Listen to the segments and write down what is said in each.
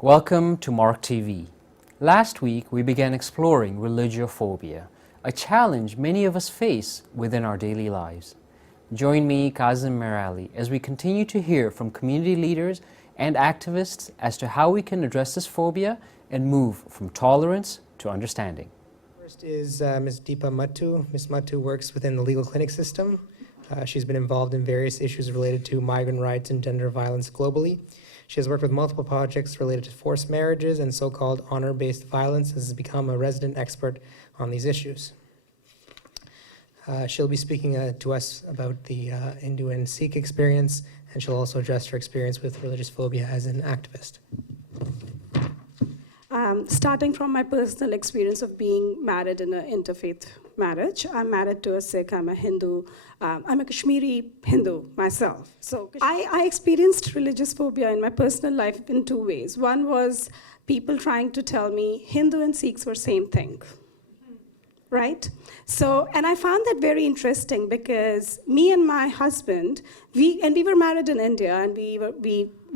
Welcome to MARC TV. Last week, we began exploring religiophobia, a challenge many of us face within our daily lives. Join me, Kazim Merali, as we continue to hear from community leaders and activists as to how we can address this phobia and move from tolerance to understanding. First is Ms. Deepa Mattu. Ms. Mattu works within the legal clinic system. She's been involved in various issues related to migrant rights and gender violence globally. She has worked with multiple projects related to forced marriages and so-called honor-based violence and has become a resident expert on these issues. She'll be speaking to us about the Hindu and Sikh experience, and she'll also address her experience with religious phobia as an activist. Starting from my personal experience of being married in an interfaith marriage. I'm married to a Sikh, I'm a Hindu, I'm a Kashmiri Hindu myself. So I experienced religious phobia in my personal life in two ways. One was people trying to tell me Hindu and Sikhs were same thing, right? So, and I found that very interesting because me and my husband, we were married in India, and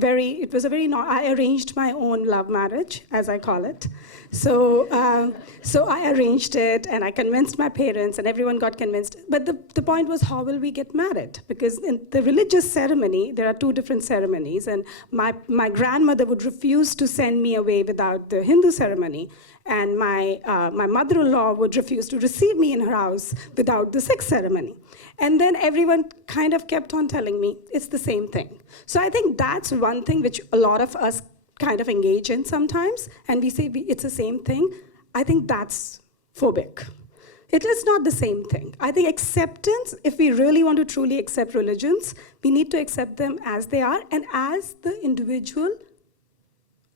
I arranged my own love marriage, as I call it. So I arranged it, and I convinced my parents, and everyone got convinced. But the point was, how will we get married? Because in the religious ceremony, there are two different ceremonies, and my grandmother would refuse to send me away without the Hindu ceremony, and my mother-in-law would refuse to receive me in her house without the Sikh ceremony. And then everyone kind of kept on telling me it's the same thing. So I think that's one thing which a lot of us kind of engage in sometimes, and we say it's the same thing. I think that's phobic. It is not the same thing. I think acceptance, if we really want to truly accept religions, we need to accept them as they are and as the individual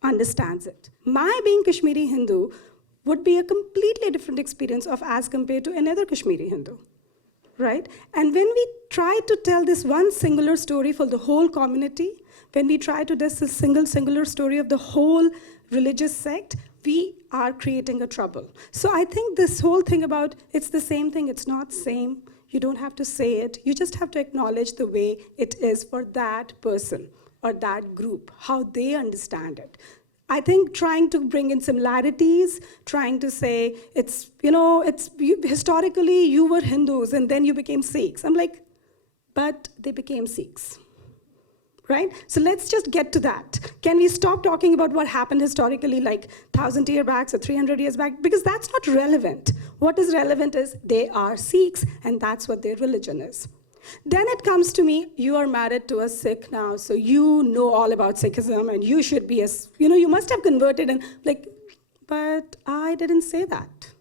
understands it. My being Kashmiri Hindu would be a completely different experience of as compared to another Kashmiri Hindu, right? And when we try to tell this one singular story for the whole community, when we try to tell this singular story of the whole religious sect, we are creating a trouble. So I think this whole thing about it's the same thing, it's not same, you don't have to say it, you just have to acknowledge the way it is for that person or that group, how they understand it. I think trying to bring in similarities, trying to say, historically you were Hindus and then you became Sikhs. I'm like, but they became Sikhs, right? So let's just get to that. Can we stop talking about what happened historically like 1,000 years back or 300 years back? Because that's not relevant. What is relevant is they are Sikhs and that's what their religion is. Then it comes to me, you are married to a Sikh now, so you know all about Sikhism and you should be you must have converted and like, but I didn't say that.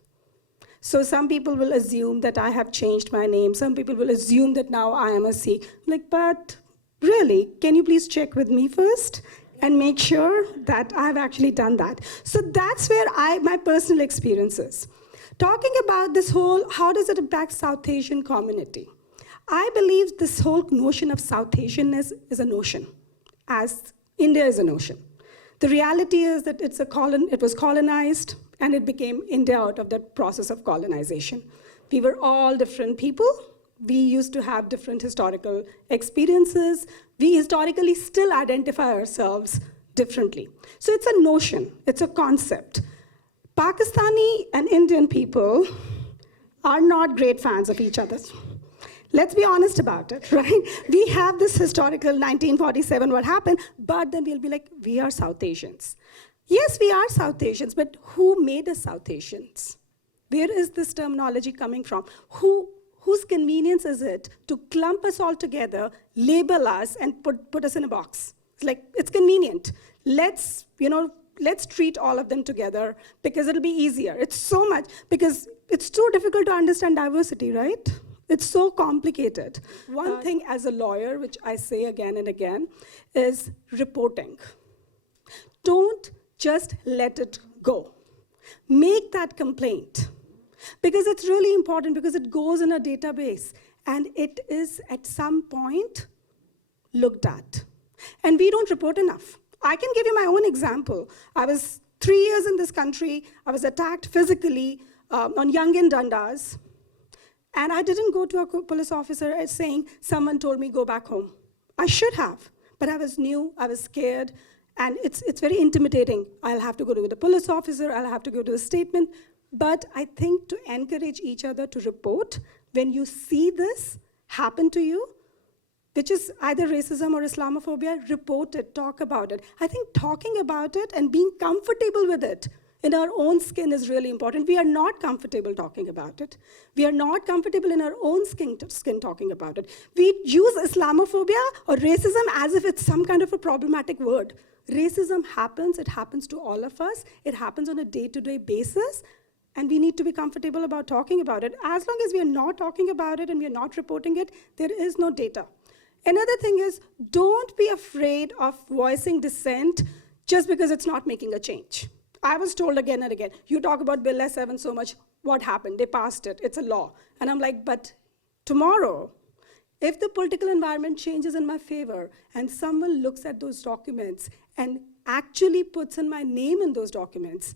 So some people will assume that I have changed my name. Some people will assume that now I am a Sikh. I'm like, but really, can you please check with me first and make sure that I've actually done that? So that's where my personal experience is. Talking about this whole, how does it impact South Asian community? I believe this whole notion of South Asianness is a notion, as India is a notion. The reality is that it was colonized, and it became India out of that process of colonization. We were all different people. We used to have different historical experiences. We historically still identify ourselves differently. So it's a notion, it's a concept. Pakistani and Indian people are not great fans of each other. Let's be honest about it, right? We have this historical 1947, what happened, but then we'll be like, we are South Asians. Yes, we are South Asians, but who made us South Asians? Where is this terminology coming from? Whose convenience is it to clump us all together, label us, and put us in a box? It's like, it's convenient. Let's treat all of them together because it'll be easier. It's so much, because it's too difficult to understand diversity, right? It's so complicated. One thing as a lawyer, which I say again and again, is reporting. Don't just let it go. Make that complaint. Because it's really important, because it goes in a database, and it is at some point looked at. And we don't report enough. I can give you my own example. I was 3 years in this country. I was attacked physically on Young and Dundas. And I didn't go to a police officer as saying, someone told me go back home. I should have, but I was new, I was scared, and it's very intimidating. I'll have to go to the police officer, I'll have to go to a statement. But I think to encourage each other to report when you see this happen to you, which is either racism or Islamophobia, report it, talk about it. I think talking about it and being comfortable with it in our own skin is really important. We are not comfortable talking about it. We are not comfortable in our own skin talking about it. We use Islamophobia or racism as if it's some kind of a problematic word. Racism happens, it happens to all of us, it happens on a day-to-day basis, and we need to be comfortable about talking about it. As long as we are not talking about it and we are not reporting it, there is no data. Another thing is, don't be afraid of voicing dissent just because it's not making a change. I was told again and again, you talk about Bill S7 so much, what happened? They passed it, it's a law. And I'm like, but tomorrow, if the political environment changes in my favor and someone looks at those documents and actually puts in my name in those documents,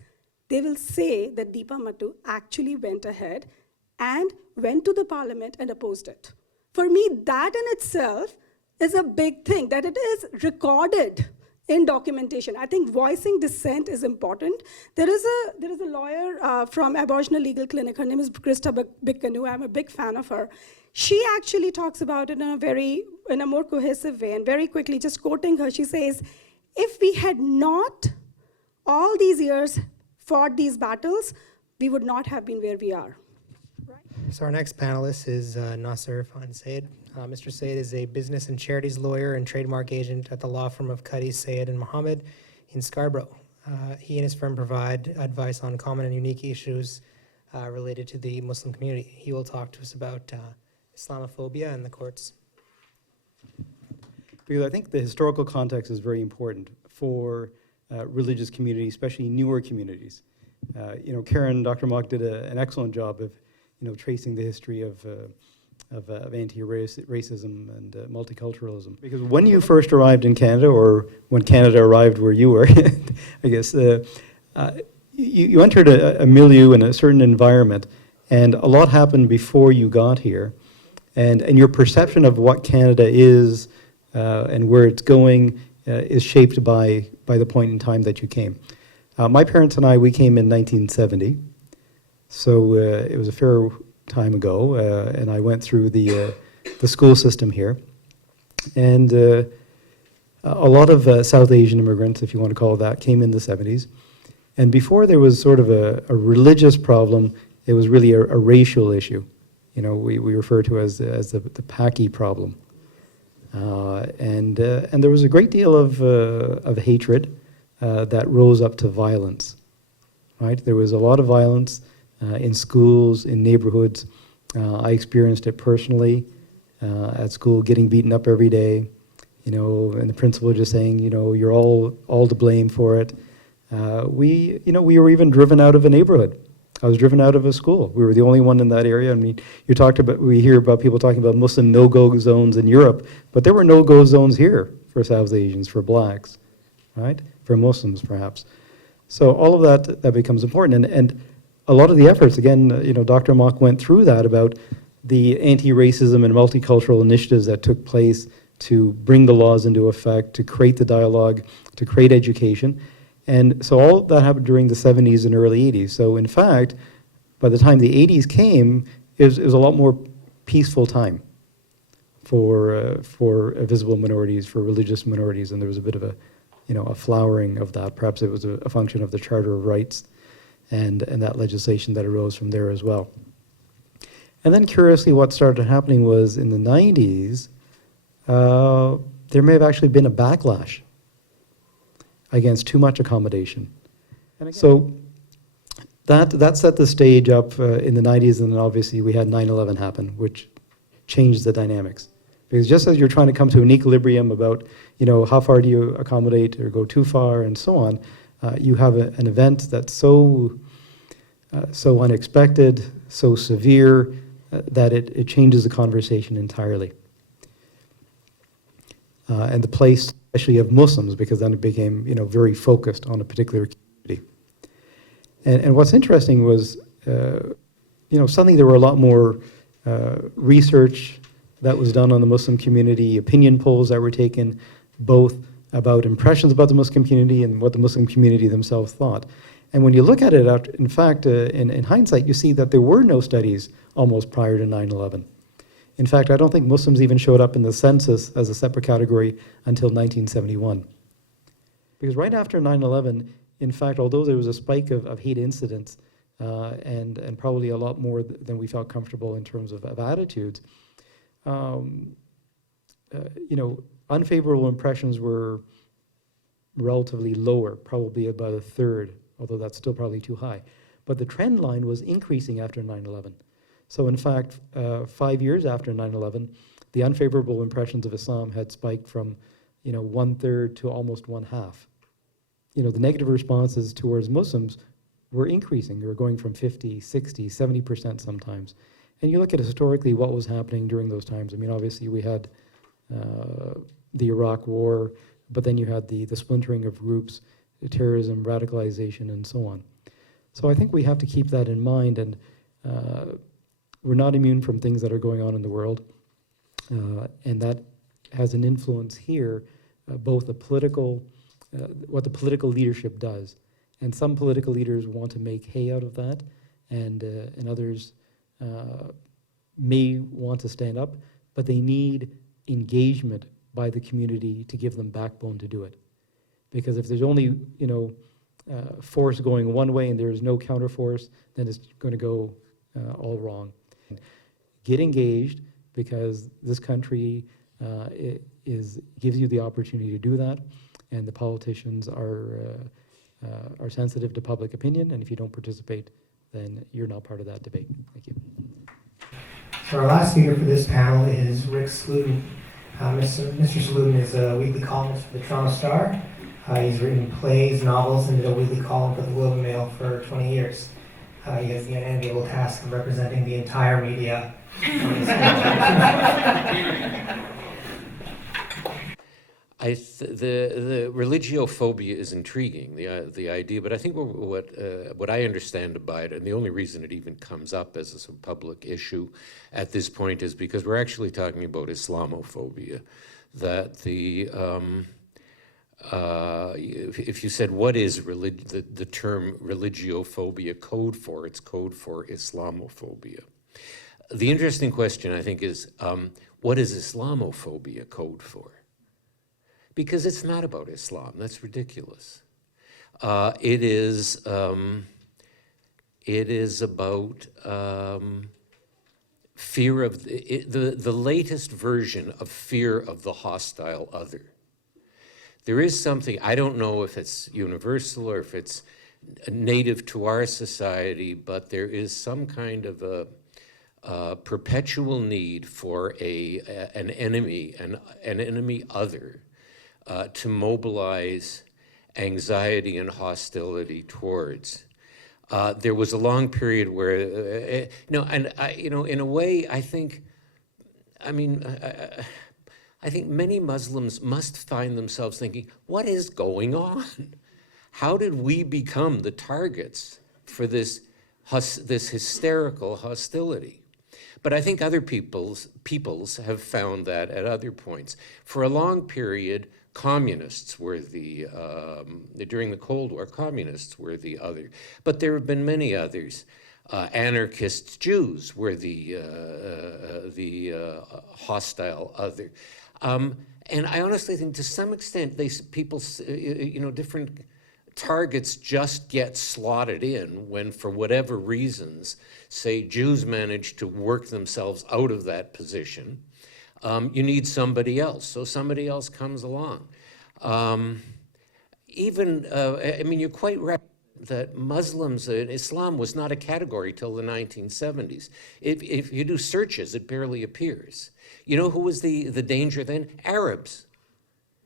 they will say that Deepa Mattu actually went ahead and went to the parliament and opposed it. For me, that in itself is a big thing, that it is recorded in documentation. I think voicing dissent is important. There is a lawyer from Aboriginal Legal Clinic. Her name is Krista Bikkanu. I'm a big fan of her. She actually talks about it in a more cohesive way. And very quickly, just quoting her, she says, if we had not all these years fought these battles, we would not have been where we are. Right? So our next panelist is Nasser Irfan Sayed. Mr. Sayed is a business and charities lawyer and trademark agent at the law firm of Cuddy, Sayed and Mohammed in Scarborough. He and his firm provide advice on common and unique issues related to the Muslim community. He will talk to us about Islamophobia and the courts. Because I think the historical context is very important for religious communities, especially newer communities. Dr. Mock did an excellent job of, tracing the history of anti-racism and multiculturalism. Because when you first arrived in Canada, or when Canada arrived where you were, I guess, you entered a milieu in a certain environment, and a lot happened before you got here. And your perception of what Canada is and where it's going is shaped by the point in time that you came. My parents and we came in 1970, so it was a fair time ago, and I went through the school system here. And a lot of South Asian immigrants, if you want to call it that, came in the 70s. And before there was sort of a religious problem, it was really a racial issue. We refer to as the Paki problem. And there was a great deal of hatred that rose up to violence, right? There was a lot of violence in schools, in neighborhoods. I experienced it personally at school, getting beaten up every day, and the principal just saying, you're all to blame for it. We were even driven out of a neighborhood. I was driven out of a school. We were the only one in that area. I mean, we hear about people talking about Muslim no-go zones in Europe, but there were no-go zones here for South Asians, for blacks, right? For Muslims, perhaps. So all of that becomes important. And a lot of the efforts, again, Dr. Mock went through that about the anti-racism and multicultural initiatives that took place to bring the laws into effect, to create the dialogue, to create education. And so all that happened during the 70s and early 80s. So in fact, by the time the 80s came, it was a lot more peaceful time for visible minorities, for religious minorities, and there was a bit of a flowering of that. Perhaps it was a function of the Charter of Rights and that legislation that arose from there as well. And then curiously, what started happening was in the 90s, there may have actually been a backlash against too much accommodation. And so that set the stage up in the 90s, and then obviously we had 9/11 happen, which changed the dynamics. Because just as you're trying to come to an equilibrium about, how far do you accommodate or go too far and so on, you have an event that's so unexpected, so severe, that it changes the conversation entirely. And the place, especially of Muslims, because then it became, very focused on a particular community. And what's interesting was, suddenly there were a lot more research that was done on the Muslim community, opinion polls that were taken, both about impressions about the Muslim community and what the Muslim community themselves thought. And when you look at it, in fact, in hindsight, you see that there were no studies almost prior to 9/11. In fact, I don't think Muslims even showed up in the census as a separate category until 1971. Because right after 9/11, in fact, although there was a spike of hate incidents, and probably a lot more than we felt comfortable in terms of attitudes, unfavorable impressions were relatively lower, probably about a third, although that's still probably too high. But the trend line was increasing after 9/11. So in fact, 5 years after 9/11, the unfavorable impressions of Islam had spiked from 1/3 to almost 1/2. The negative responses towards Muslims were increasing. They were going from 50, 60, 70% sometimes. And you look at historically what was happening during those times. I mean, obviously we had the Iraq War, but then you had the splintering of groups, the terrorism, radicalization, and so on. So I think we have to keep that in mind, and we're not immune from things that are going on in the world, and that has an influence here, both what the political leadership does. And some political leaders want to make hay out of that, and others may want to stand up, but they need engagement by the community to give them backbone to do it. Because if there's only force going one way and there's no counterforce, then it's going to go all wrong. Get engaged, because this country gives you the opportunity to do that, and the politicians are sensitive to public opinion, and if you don't participate, then you're not part of that debate. Thank you. So our last speaker for this panel is Rick Sluden. Mr. Sluden is a weekly columnist for the Toronto Star. He's written plays, novels, and did a weekly column for the Globe and Mail for 20 years. He has the unenviable task of representing the entire media. The religiophobia is intriguing, the idea, but I think what I understand about it, and the only reason it even comes up as a public issue at this point, is because we're actually talking about Islamophobia. That if you said what is the term religiophobia code for, it's code for Islamophobia. The interesting question, I think, is what is Islamophobia code for? Because it's not about Islam. That's ridiculous. It is about fear of the latest version of fear of the hostile other. There is something, I don't know if it's universal or if it's native to our society, but there is some kind of a perpetual need for an enemy, an enemy other, to mobilize anxiety and hostility towards. There was a long period where, in a way, I think many Muslims must find themselves thinking, what is going on? How did we become the targets for this hysterical hostility? But I think other peoples have found that at other points. For a long period, communists were during the Cold War, communists were the other. But there have been many others. Anarchist Jews were the hostile other. And I honestly think to some extent, different targets just get slotted in when, for whatever reasons, say Jews manage to work themselves out of that position. You need somebody else, so somebody else comes along. You're quite right that Muslims and Islam was not a category till the 1970s. If you do searches, it barely appears. You know who was the danger then? Arabs.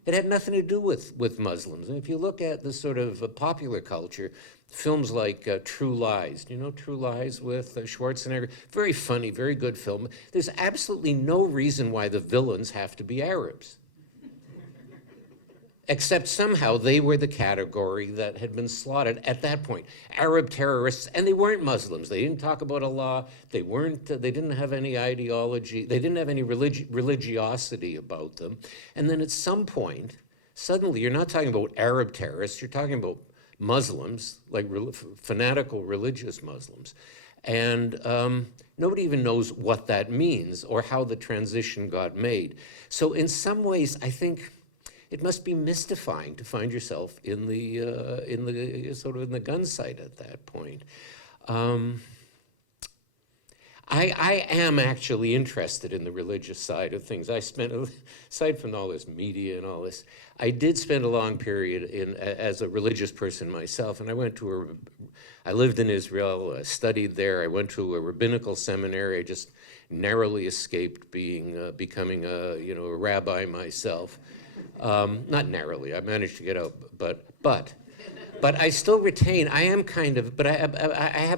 It had nothing to do with Muslims. And if you look at the sort of popular culture, films like True Lies, do you know True Lies with Schwarzenegger? Very funny, very good film. There's absolutely no reason why the villains have to be Arabs. except somehow they were the category that had been slaughtered at that point. Arab terrorists, and they weren't Muslims. They didn't talk about Allah. They weren't. They didn't have any ideology. They didn't have any religiosity about them. And then at some point, suddenly, you're not talking about Arab terrorists. You're talking about Muslims, like fanatical religious Muslims. And nobody even knows what that means or how the transition got made. So in some ways, I think it must be mystifying to find yourself in the sort of in the gun sight at that point. I am actually interested in the religious side of things. I spent, aside from all this media and all this, I did spend a long period as a religious person myself, and I lived in Israel, studied there. I went to a rabbinical seminary. I just narrowly escaped becoming a rabbi myself. Not narrowly. I managed to get out, but I still retain. I have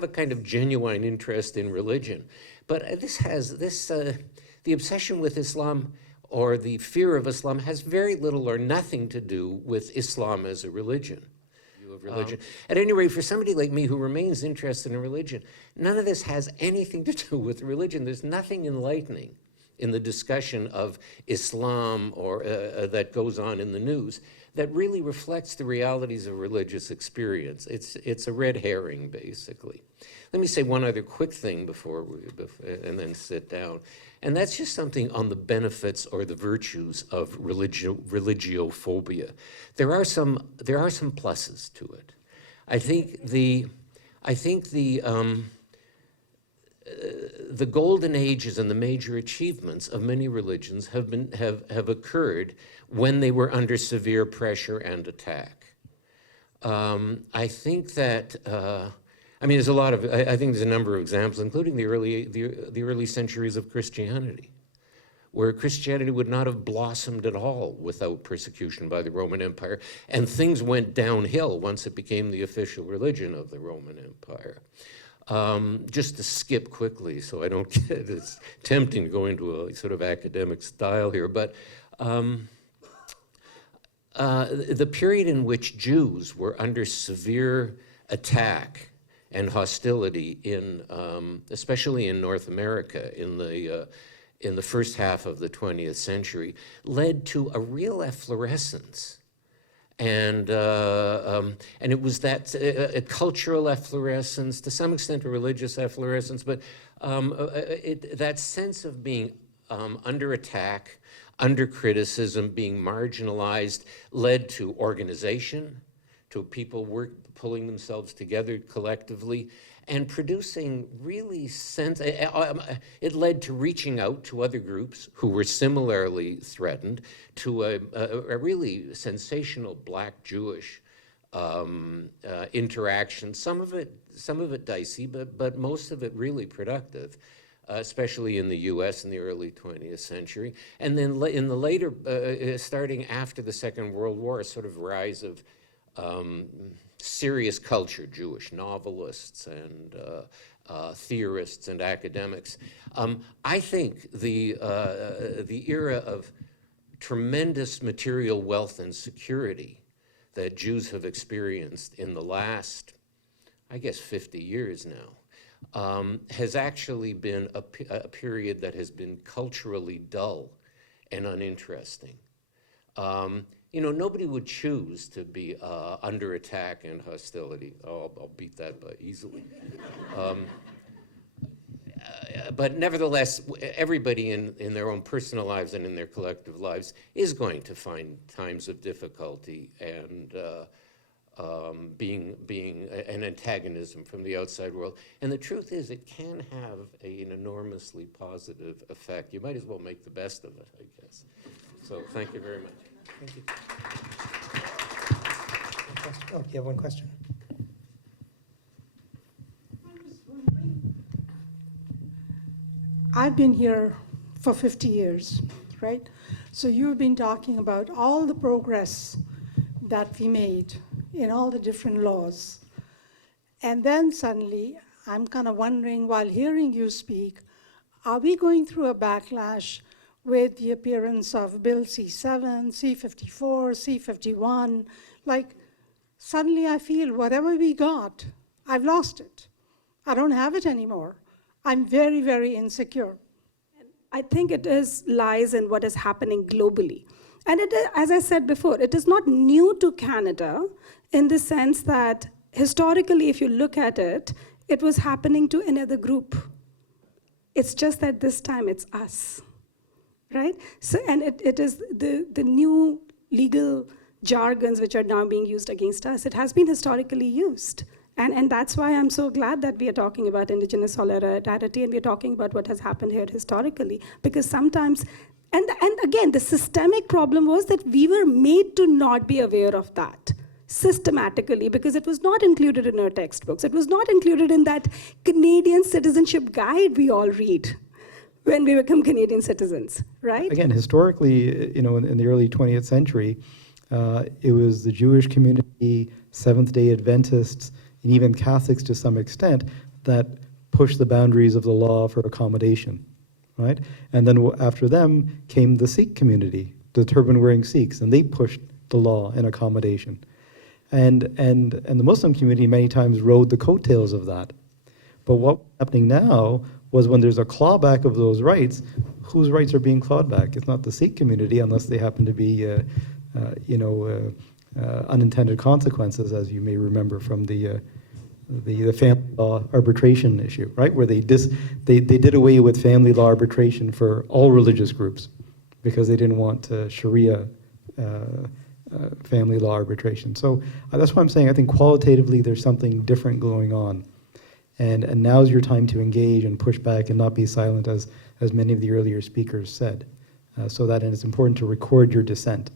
a kind of genuine interest in religion. But the obsession with Islam or the fear of Islam has very little or nothing to do with Islam as a religion. At any rate, for somebody like me who remains interested in religion, none of this has anything to do with religion. There's nothing enlightening in the discussion of Islam or that goes on in the news that really reflects the realities of religious experience. It's a red herring, basically. Let me say one other quick thing and then sit down. And that's just something on the benefits or the virtues of religiophobia. There are some pluses to it. I think the golden ages and the major achievements of many religions have occurred when they were under severe pressure and attack. I think that there's I think there's a number of examples, including the early centuries of Christianity, where Christianity would not have blossomed at all without persecution by the Roman Empire, and things went downhill once it became the official religion of the Roman Empire. Just to skip quickly, so I don't get it's tempting to go into a sort of academic style here, but the period in which Jews were under severe attack and hostility especially in North America in the first half of the 20th century, led to a real efflorescence. And it was that a cultural efflorescence, to some extent a religious efflorescence, but that sense of being under attack, under criticism, being marginalized, led to organization, to people pulling themselves together collectively, and producing really it led to reaching out to other groups who were similarly threatened, to a really sensational Black-Jewish interaction. Some of it dicey, but most of it really productive, especially in the U.S. in the early 20th century. And then in the later, starting after the Second World War, a sort of rise of serious culture, Jewish novelists and theorists and academics. I think the era of tremendous material wealth and security that Jews have experienced in the last, 50 years now, has actually been a period that has been culturally dull and uninteresting. Nobody would choose to be under attack and hostility. I'll beat that by easily. But nevertheless, everybody in their own personal lives and in their collective lives is going to find times of difficulty and being an antagonism from the outside world. And the truth is, it can have an enormously positive effect. You might as well make the best of it, I guess. So thank you very much. Thank you. Oh, you have one question. I've been here for 50 years, right? So you've been talking about all the progress that we made in all the different laws. And then suddenly, I'm kind of wondering, while hearing you speak, are we going through a backlash with the appearance of Bill C-7, C-54, C-51. Like, suddenly I feel whatever we got, I've lost it. I don't have it anymore. I'm very, very insecure. I think it lies in what is happening globally. And as I said before, it is not new to Canada in the sense that historically, if you look at it, it was happening to another group. It's just that this time it's us, right? So, and it is the new legal jargons which are now being used against us. It has been historically used. And that's why I'm so glad that we are talking about Indigenous solidarity and we're talking about what has happened here historically. Because sometimes, and again, the systemic problem was that we were made to not be aware of that systematically because it was not included in our textbooks. It was not included in that Canadian citizenship guide we all read when we become Canadian citizens, right? Again, historically, in the early 20th century, it was the Jewish community, Seventh-day Adventists, and even Catholics to some extent, that pushed the boundaries of the law for accommodation, right? And then after them came the Sikh community, the turban-wearing Sikhs, and they pushed the law and accommodation. And the Muslim community many times rode the coattails of that. But what's happening now was when there's a clawback of those rights, whose rights are being clawed back? It's not the Sikh community unless they happen to be, unintended consequences, as you may remember from the family law arbitration issue, right? Where they did away with family law arbitration for all religious groups because they didn't want Sharia family law arbitration. So that's why I'm saying I think qualitatively there's something different going on. And now's your time to engage and push back and not be silent, as many of the earlier speakers said. So that it's important to record your dissent.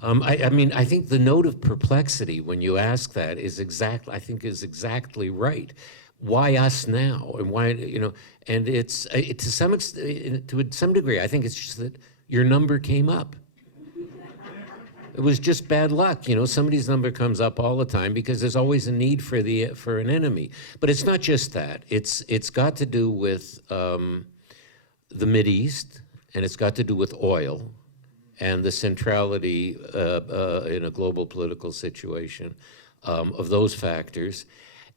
I think the note of perplexity when you ask that is exactly right. Why us now? And why, and it's to some degree, I think it's just that your number came up. It was just bad luck. Somebody's number comes up all the time because there's always a need for an enemy. But it's not just that. It's got to do with the Mideast, and it's got to do with oil and the centrality in a global political situation of those factors.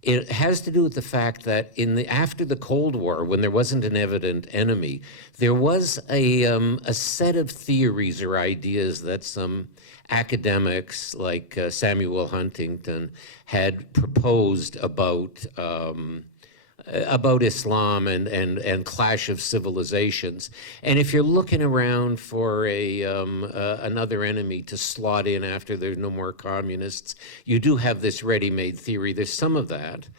It has to do with the fact that after the Cold War, when there wasn't an evident enemy, there was a set of theories or ideas that some academics like Samuel Huntington had proposed about Islam and clash of civilizations. And if you're looking around for another enemy to slot in after there's no more communists, you do have this ready-made theory. There's some of that.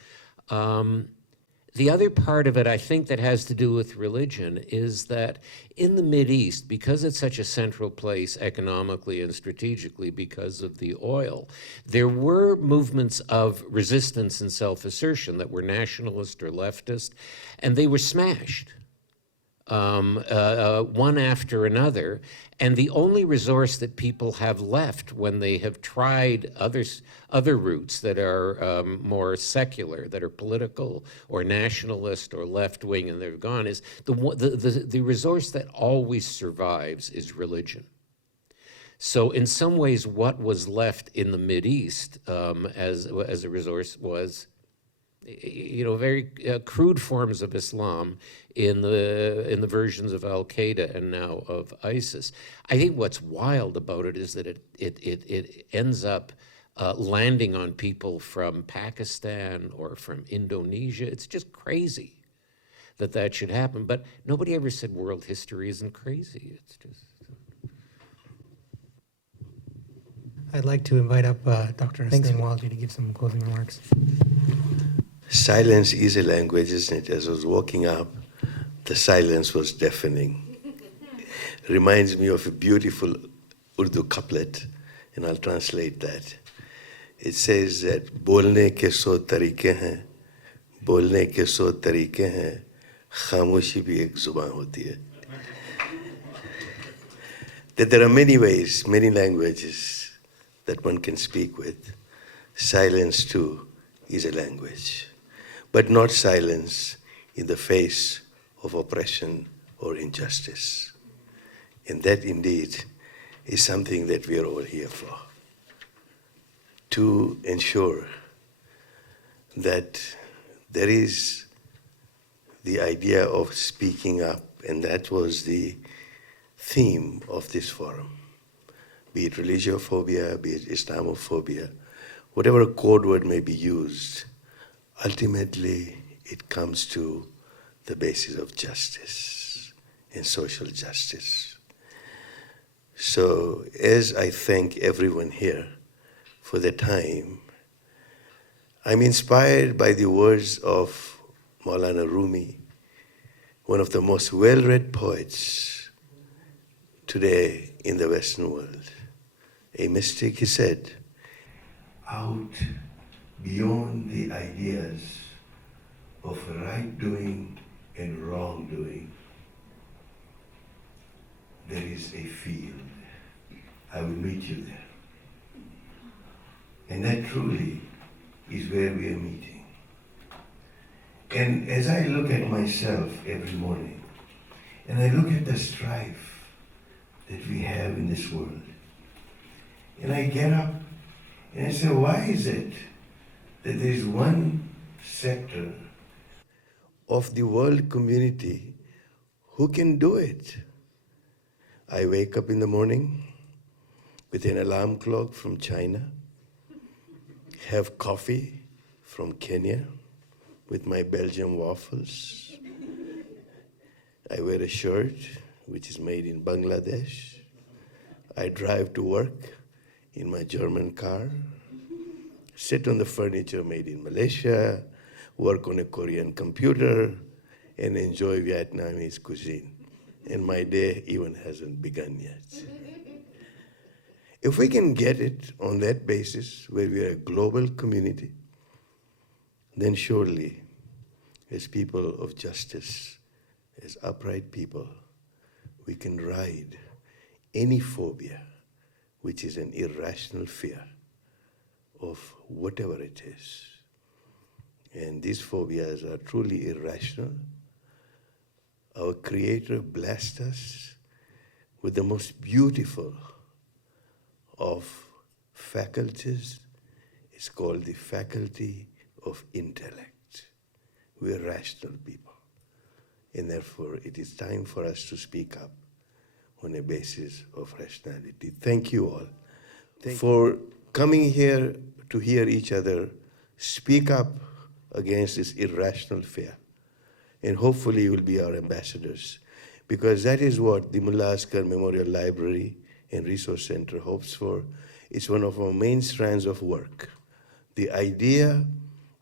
The other part of it, I think, that has to do with religion is that in the Mideast, because it's such a central place economically and strategically because of the oil, there were movements of resistance and self-assertion that were nationalist or leftist, and they were smashed. One after another, and the only resource that people have left when they have tried other routes that are more secular, that are political or nationalist or left-wing, and they're gone, is the resource that always survives is religion. So in some ways, what was left in the Mideast as a resource was very crude forms of Islam in the versions of Al-Qaeda and now of ISIS. I think what's wild about it is that it ends up landing on people from Pakistan or from Indonesia. It's just crazy that should happen. But nobody ever said world history isn't crazy. It's just... I'd like to invite up Dr. Hussain Walji to give some closing remarks. Silence is a language, isn't it? As I was walking up, the silence was deafening. Reminds me of a beautiful Urdu couplet, and I'll translate that. It says that बोलने के 100 तरीके हैं, बोलने के 100 तरीके हैं, खामोशी भी एक जुबान होती है. That there are many ways, many languages that one can speak with. Silence too is a language, but not silence in the face of oppression or injustice. And that indeed is something that we are all here for, to ensure that there is the idea of speaking up, and that was the theme of this forum. Be it religiophobia, be it Islamophobia, whatever code word may be used, ultimately it comes to the basis of justice and social justice. So as I thank everyone here for their time, I'm inspired by the words of Maulana Rumi, one of the most well-read poets today in the Western world. A mystic, he said, out beyond the ideas of right doing and wrong doing, there is a field. I will meet you there. And that truly is where we are meeting. And as I look at myself every morning, and I look at the strife that we have in this world, and I get up and I say, why is it that there is one sector of the world community who can do it? I wake up in the morning with an alarm clock from China, have coffee from Kenya with my Belgian waffles. I wear a shirt which is made in Bangladesh. I drive to work in my German car, sit on the furniture made in Malaysia, work on a Korean computer, and enjoy Vietnamese cuisine. And my day even hasn't begun yet. If we can get it on that basis, where we are a global community, then surely, as people of justice, as upright people, we can ride any phobia, which is an irrational fear of whatever it is. And these phobias are truly irrational. Our Creator blessed us with the most beautiful of faculties. It's called the faculty of intellect. We are rational people. And therefore, it is time for us to speak up on a basis of rationality. Thank you all for coming here to hear each other speak up against this irrational fear. And hopefully you will be our ambassadors, because that is what the Mullah Asghar Memorial Library and Resource Center hopes for. It's one of our main strands of work. The idea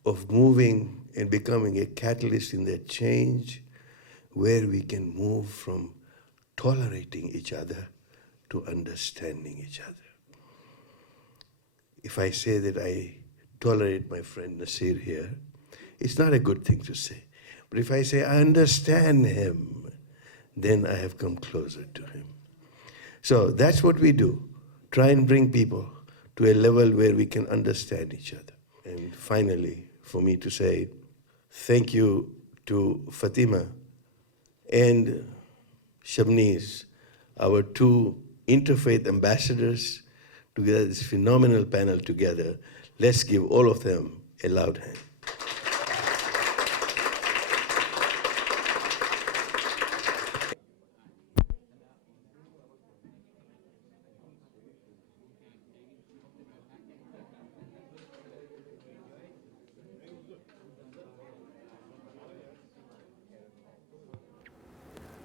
of moving and becoming a catalyst in that change, where we can move from tolerating each other to understanding each other. If I say that I tolerate my friend Nasir here, it's not a good thing to say. But if I say I understand him, then I have come closer to him. So that's what we do. Try and bring people to a level where we can understand each other. And finally, for me to say thank you to Fatima and Shabniz, our two interfaith ambassadors, to get this phenomenal panel together. Let's give all of them a loud hand.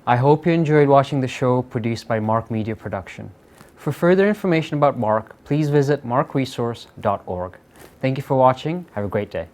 I hope you enjoyed watching the show produced by MARC Media Production. For further information about MARC, please visit marcresource.org. Thank you for watching. Have a great day.